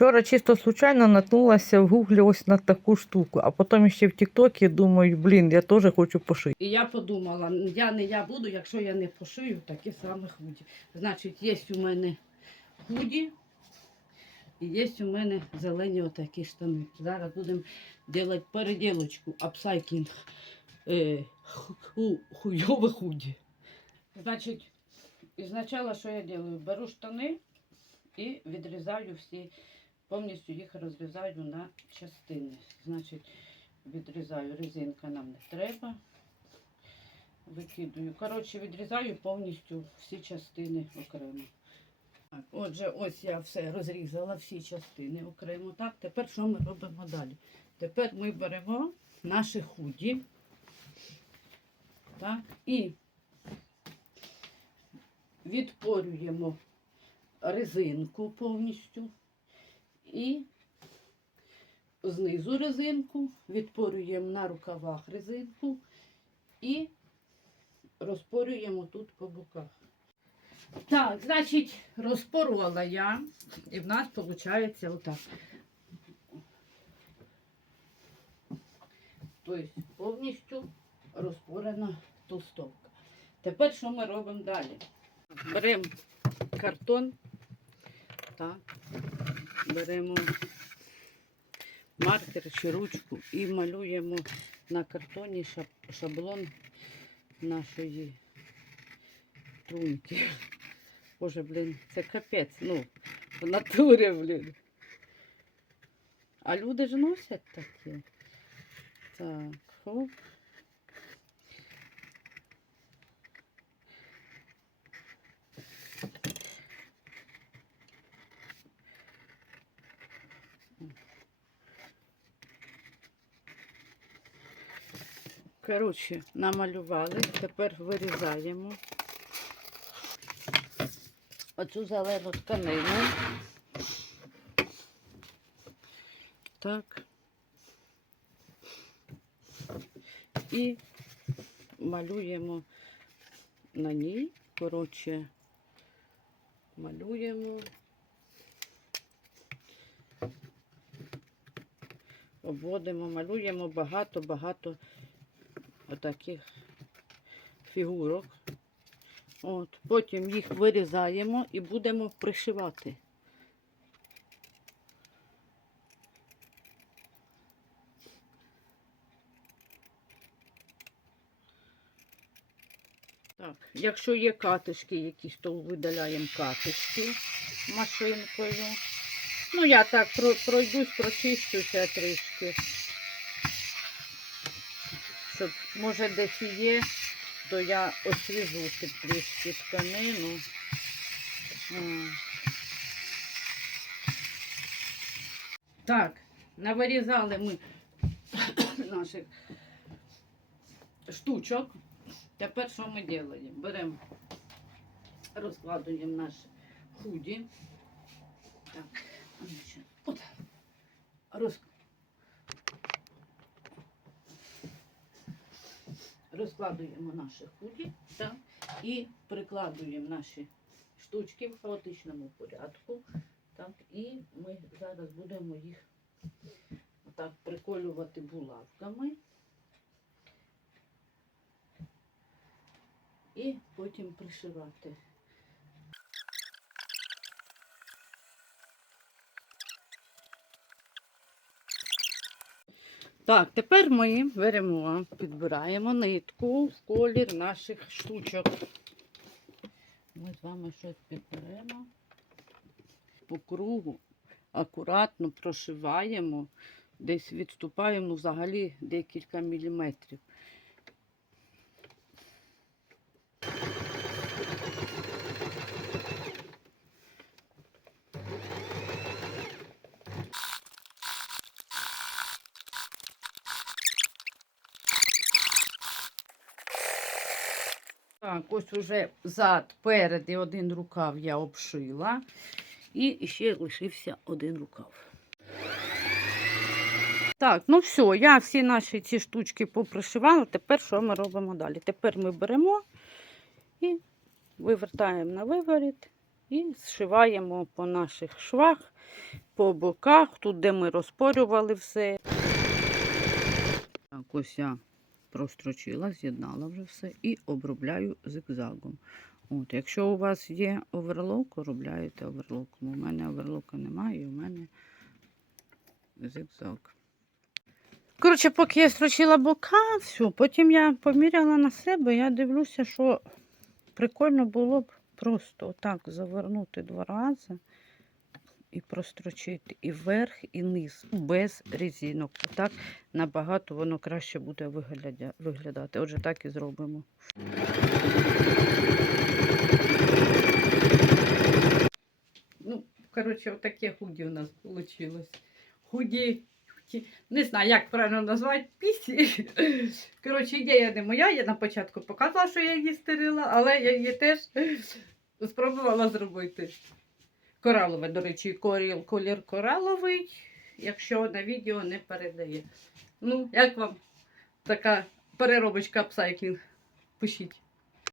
Вчора чисто случайно наткнулася в гуглі ось на таку штуку, а потім ще в Тіктокі думаю, блін, я теж хочу пошити. І я подумала, я не я буду, якщо я не пошию такі саме худі. Значить, є у мене худі і є у мене зелені отакі штани. Зараз будемо робити переділочку, апсайкінг е, ху, хуйове худі. Значить, ізначально, що я роблю? Беру штани і відрізаю всі, повністю їх розрізаю на частини. Значить, відрізаю, резинка нам не треба. Викидаю. Коротше, відрізаю повністю всі частини окремо. Так, отже, ось я все розрізала, всі частини окремо. Так, тепер що ми робимо далі? Тепер ми беремо наші худі. Так, і відпорюємо резинку повністю. І знизу резинку, відпорюємо на рукавах резинку і розпорюємо тут по боках. Так, значить, розпорувала я, і в нас виходить отак. Тобто повністю розпорена толстовка. Тепер що ми робимо далі? Беремо картон, так, беремо маркер чи ручку і малюємо на картоні шаблон нашої труньки. Боже, блін, це капець, ну, в натурі, блін. А люди ж носять таке. Так, хоп. Коротше, намалювали, тепер вирізаємо оцю зелену тканину. Так. І малюємо на ній, коротше, малюємо. Обводимо, малюємо багато-багато отаких фігурок. От, потім їх вирізаємо і будемо пришивати. Так, якщо є катишки якісь, то видаляємо катишки машинкою. Ну, я так пройдусь, прочищуся трішки. Щоб, може, десь є, то я освіжу під трішки тканину. Так, навирізали ми наших штучок. Тепер що ми робимо? Беремо, розкладуємо наш худі. Так, от. Роз... Розкладуємо наші худі так, і прикладуємо наші штучки в хаотичному порядку. Так, і ми зараз будемо їх так приколювати булавками. і потім пришивати. Так, тепер ми беремо, підбираємо нитку в колір наших штучок. Ми з вами щось підберемо. По кругу акуратно прошиваємо, десь відступаємо взагалі декілька міліметрів. Так, ось уже зад, перед і один рукав я обшила. І ще лишився один рукав. Так, ну все, я всі наші ці штучки попришивала. Тепер що ми робимо далі? Тепер ми беремо і вивертаємо на виворіт І зшиваємо по наших швах, по боках, тут, де ми розпорювали все. Так, ось я прострочила, з'єднала вже все і обробляю зигзагом. От, якщо у вас є оверлок, обробляєте оверлоком. У мене оверлока немає, у мене зигзаг. Коротше, поки я строчила бока, все, потім я поміряла на себе, я дивлюся, що прикольно було б просто отак завернути два рази і прострочити і вверх, і низ, без резинок. Так набагато воно краще буде виглядати. Отже, так і зробимо. Ну, коротше, отаке худі у нас вийшло. Худі, не знаю, як правильно назвати, пісі. Коротше, ідея не моя. Я на початку показала, що я її стерила, але я її теж спробувала зробити. Коралове, до речі, коріл, колір кораловий, якщо на відео не передає. Ну, як вам така переробочка апсайклінг? Пишіть.